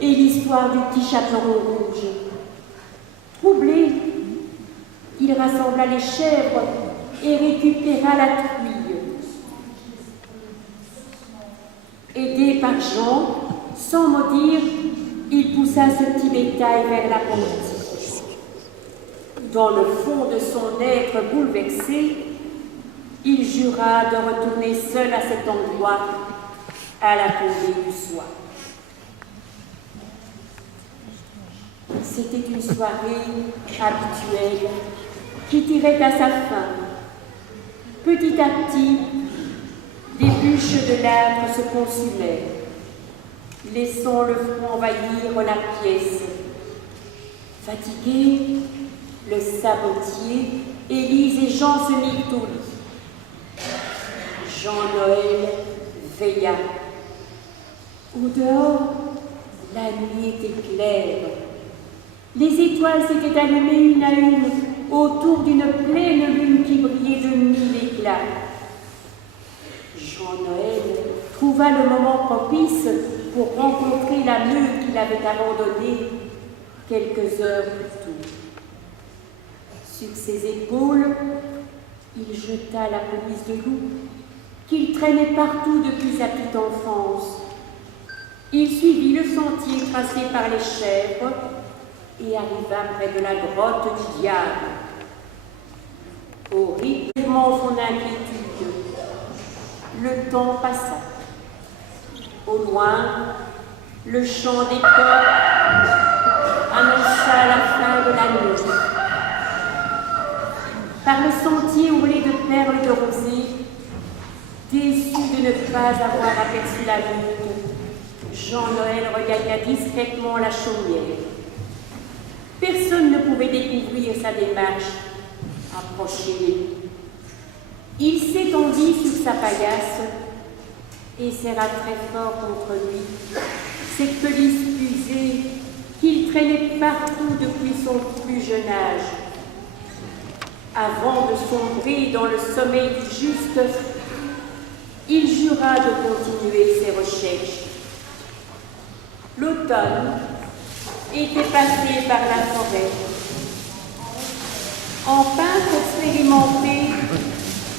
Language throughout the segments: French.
et l'histoire du petit chaperon rouge. Troublé, il rassembla les chèvres et récupéra la truie. Aidé par Jean, sans mot dire, il poussa ce petit bétail vers la pontie. Dans le fond de son être bouleversé, il jura de retourner seul à cet endroit, à la tombée du soir. C'était une soirée habituelle qui tirait à sa fin. Petit à petit, des bûches de l'âtre se consumaient, laissant le froid envahir la pièce. Fatigués, le sabotier, Élise et Jean se mirent au lit. Jean-Noël veilla. Au dehors, la nuit était claire. Les étoiles s'étaient allumées une à une autour d'une pleine lune qui brillait de mille éclats. Jean-Noël trouva le moment propice pour rencontrer la meute qu'il avait abandonnée quelques heures plus tôt. Sur ses épaules, il jeta la pelisse de loup qu'il traînait partout depuis sa petite enfance. Il suivit le sentier tracé par les chèvres et arriva près de la grotte du diable. Au rythme de son inquiétude, le temps passa. Au loin, le chant des coqs annonça la fin de la nuit. Par le sentier ourlé de perles de rosée, déçu de ne pas avoir aperçu la lune, Jean-Noël regagna discrètement la chaumière. Personne ne pouvait découvrir sa démarche. Approchez-les. Il s'étendit sur sa paillasse et serra très fort contre lui cette pelisse usée qu'il traînait partout depuis son plus jeune âge. Avant de sombrer dans le sommeil du juste, il jura de continuer ses recherches. L'automne était passé par la forêt. En peintre expérimenté,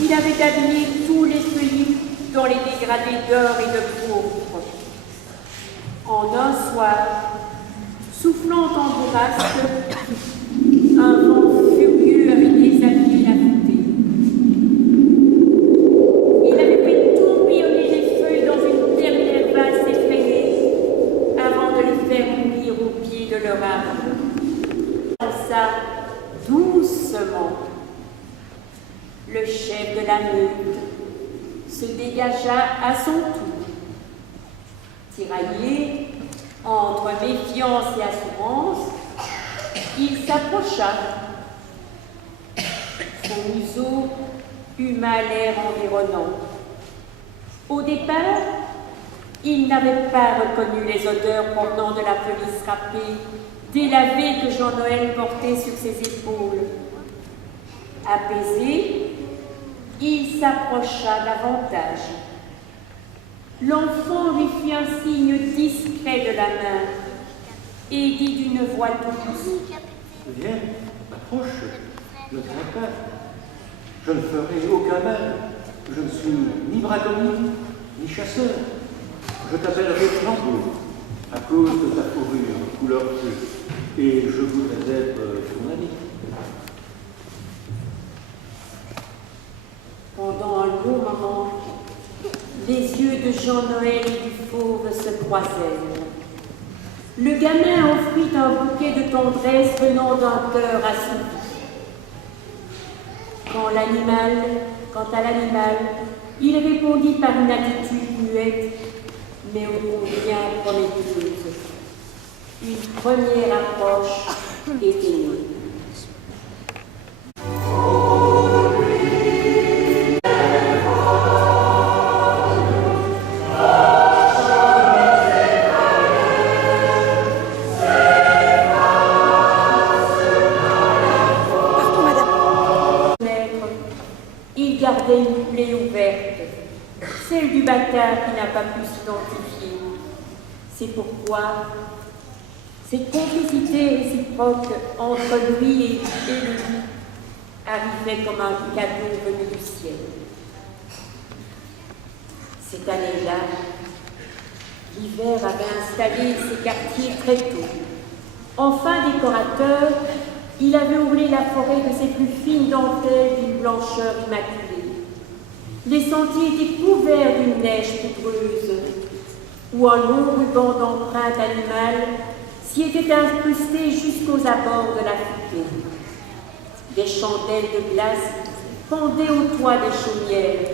il avait habillé tous les feuillus dans les dégradés d'or et de pourpre. En un soir, soufflant en bourrasque, un vent furieux avait déshabillé la voûtée. Il avait fait tourbillonner les feuilles dans une dernière valse effrénée avant de les faire mourir au pied de leur arbre. Ça, doucement, le chef de la meute se dégagea à son tour. Tiraillé entre méfiance et assurance, il s'approcha. Son museau huma l'air environnant. Au départ, il n'avait pas reconnu les odeurs provenant de la pelisse râpée, délavée que Jean-Noël portait sur ses épaules. Apaisé, il s'approcha davantage. L'enfant lui fit un signe discret de la main et dit d'une voix douce: Viens, approche, ne crains pas. Je ne ferai aucun mal. Je ne suis ni braconnier, ni chasseur. Je t'appellerai Flambeau, à cause de ta fourrure couleur feu, et je voudrais être ton ami. Pendant un long moment, les yeux de Jean-Noël et du fauve se croisèrent. Le gamin offrit un bouquet de tendresse venant d'un cœur assoupi. Quant à l'animal, il répondit par une attitude muette, mais ô combien prometteuse. Une première approche était née. Une plaie ouverte, celle du bâtard qui n'a pas pu s'identifier. C'est pourquoi cette complicité réciproque entre lui et lui arrivait comme un cadeau venu du ciel. Cette année-là, l'hiver avait installé ses quartiers très tôt. Enfin décorateur, il avait ourlé la forêt de ses plus fines dentelles d'une blancheur immaculée. Les sentiers étaient couverts d'une neige poudreuse, où un long ruban d'empreintes animales s'y était incrusté jusqu'aux abords de la futaie. Des chandelles de glace pendaient au toit des chaumières.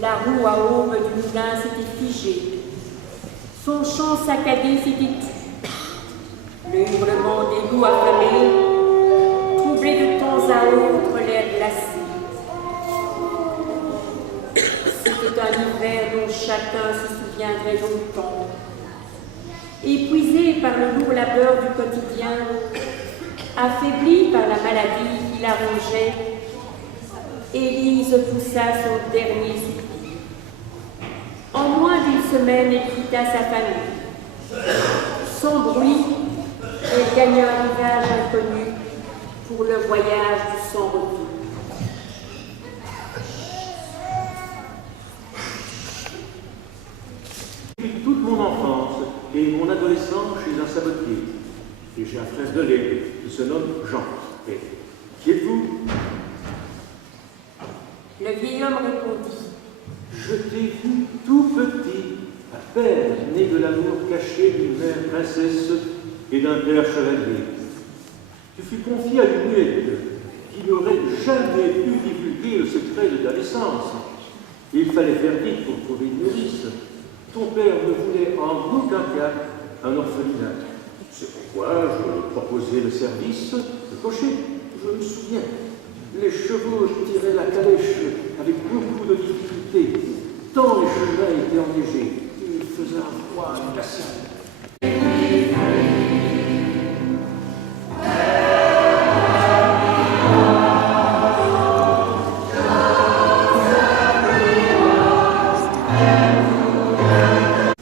La roue à aube du moulin s'était figée. Son chant saccadé s'était tu. Le hurlement des loups affamés troublait de temps à autre l'air glacé. C'était un hiver dont chacun se souviendrait longtemps. Épuisé par le lourd labeur du quotidien, affaibli par la maladie qui la rongeait, Élise poussa son dernier soupir. En moins d'une semaine, elle quitta sa famille. Sans bruit, elle gagna un village inconnu pour le voyage du sans-retour. Depuis toute mon enfance et mon adolescence chez un sabotier. Et j'ai un frère de lait qui se nomme Jean. Et qui êtes-vous? Le vieil homme répondit. Je t'ai vu tout petit, à peine né de l'amour caché d'une mère princesse et d'un père chevalier. Tu fus confié à une muette qui n'aurait jamais pu divulguer le secret de ta naissance. Il fallait faire vite pour trouver une nourrice. Ton père ne voulait en aucun cas un orphelinat. C'est pourquoi je proposais le service de cocher. Je me souviens. Les chevaux tiraient la calèche avec beaucoup de difficulté, tant les chemins étaient enneigés. Il faisait un froid glacial.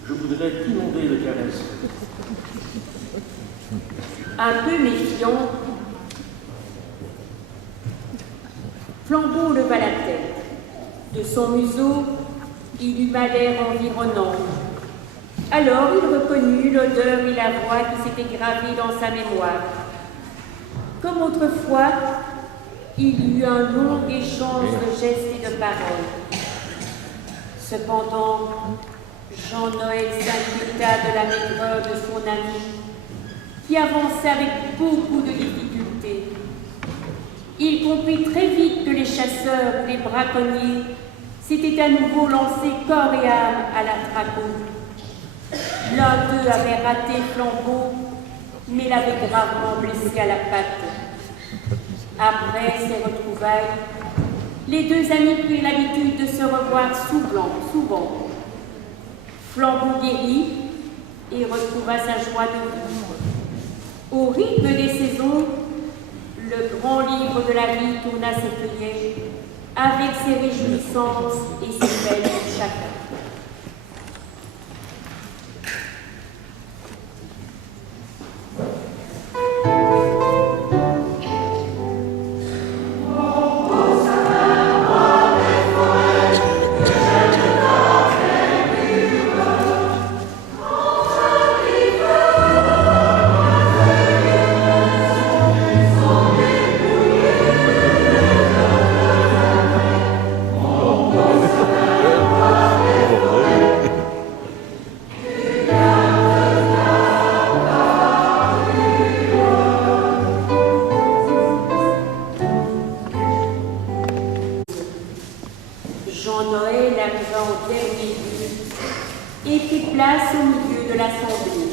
Je voudrais t'inonder de caresses. Un peu méfiant, Flambeau leva la tête. De son museau, il eut l'air environnant. Alors il reconnut l'odeur et la voix qui s'étaient gravées dans sa mémoire. Comme autrefois, il eut un long échange de gestes et de paroles. Cependant, Jean-Noël s'inquiéta de la maigreur de son ami, qui avançait avec beaucoup de difficultés. Il comprit très vite que les chasseurs ou les braconniers s'étaient à nouveau lancés corps et âme à la traco. L'un d'eux avait raté Flambeau, mais l'avait gravement blessé à la patte. Après ces retrouvailles, les deux amis prirent l'habitude de se revoir souvent. Flambeau guérit et retrouva sa joie de vivre. Au rythme des saisons, le grand livre de la vie tourna ses feuillets avec ses réjouissances et ses peines pour chacun. Jean-Noël arriva au dernier lieu et prit place au milieu de l'assemblée.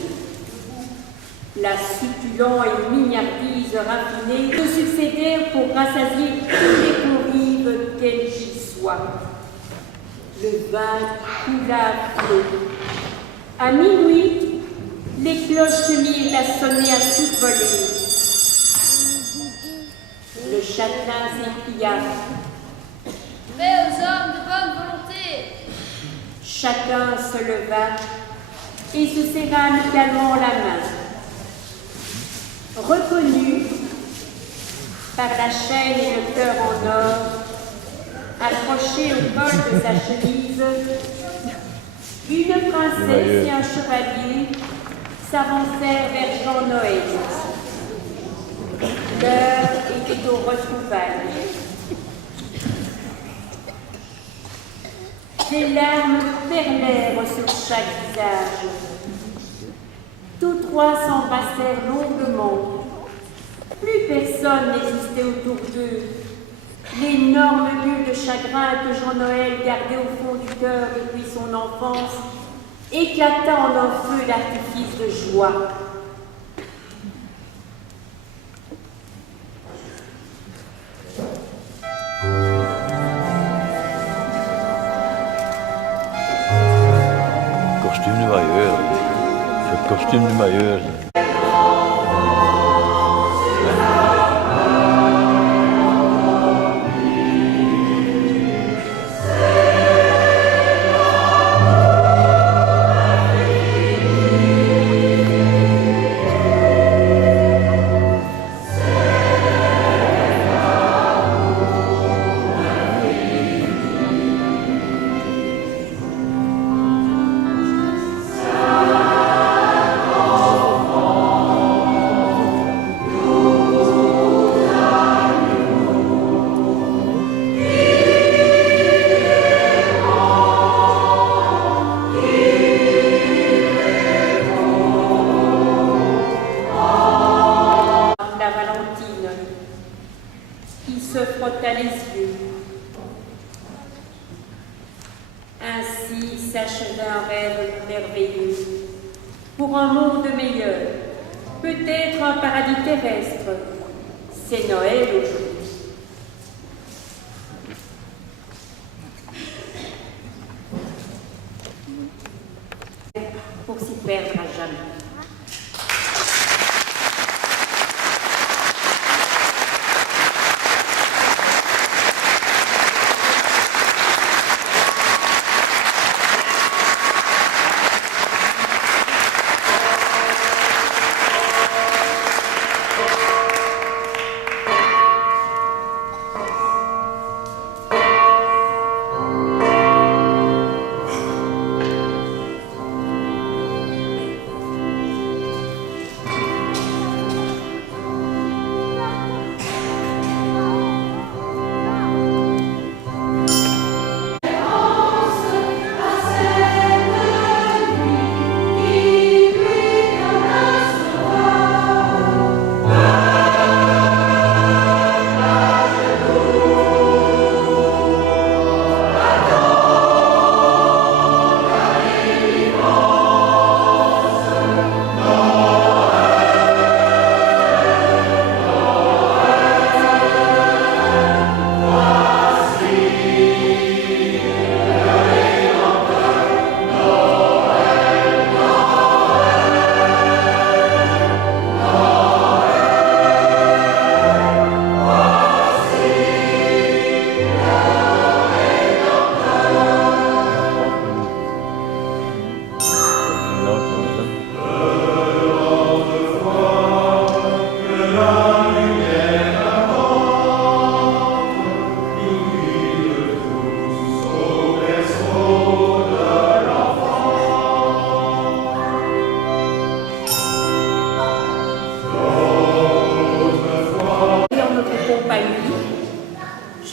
La succulent et mignardise raffinée se succédèrent pour rassasier tous les convives, quels qu'ils soient. Le vin coula à flot. À minuit, les cloches se mirent à sonner à toute volée. Le châtelain s'écria. Mais aux hommes de bonne volonté. Chacun se leva, et se serra amicalement la main. Reconnu par la chaîne et le cœur en or, accroché au col de sa chemise, une princesse et un chevalier s'avancèrent vers Jean-Noël. L'heure était au retrouvailles. Des larmes perlèrent sur chaque visage. Tous trois s'embrassèrent longuement. Plus personne n'existait autour d'eux. L'énorme bulle de chagrin que Jean-Noël gardait au fond du cœur depuis son enfance éclata en un feu d'artifice de joie. Kostuum de mailleur. Het kostuum de mailleur. Se frotta les yeux. Ainsi s'achevait un rêve merveilleux. Pour un monde meilleur, peut-être un paradis terrestre. C'est Noël aujourd'hui. Pour s'y perdre à jamais.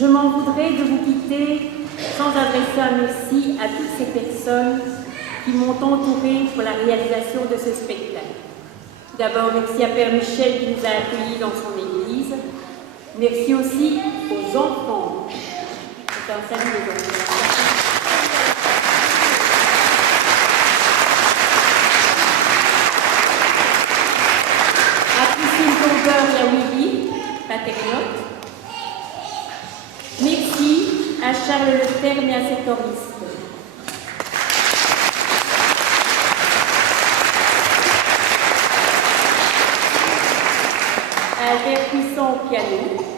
Je m'en voudrais de vous quitter sans adresser un merci à toutes ces personnes qui m'ont entouré pour la réalisation de ce spectacle. D'abord, merci à Père Michel qui nous a accueillis dans son église. Merci aussi aux enfants. C'est un salut les enfants. À Christine Tombeur et à Willy, paternote. Merci à Charles Leterme et à ses choristes. À Albert Puissant au piano.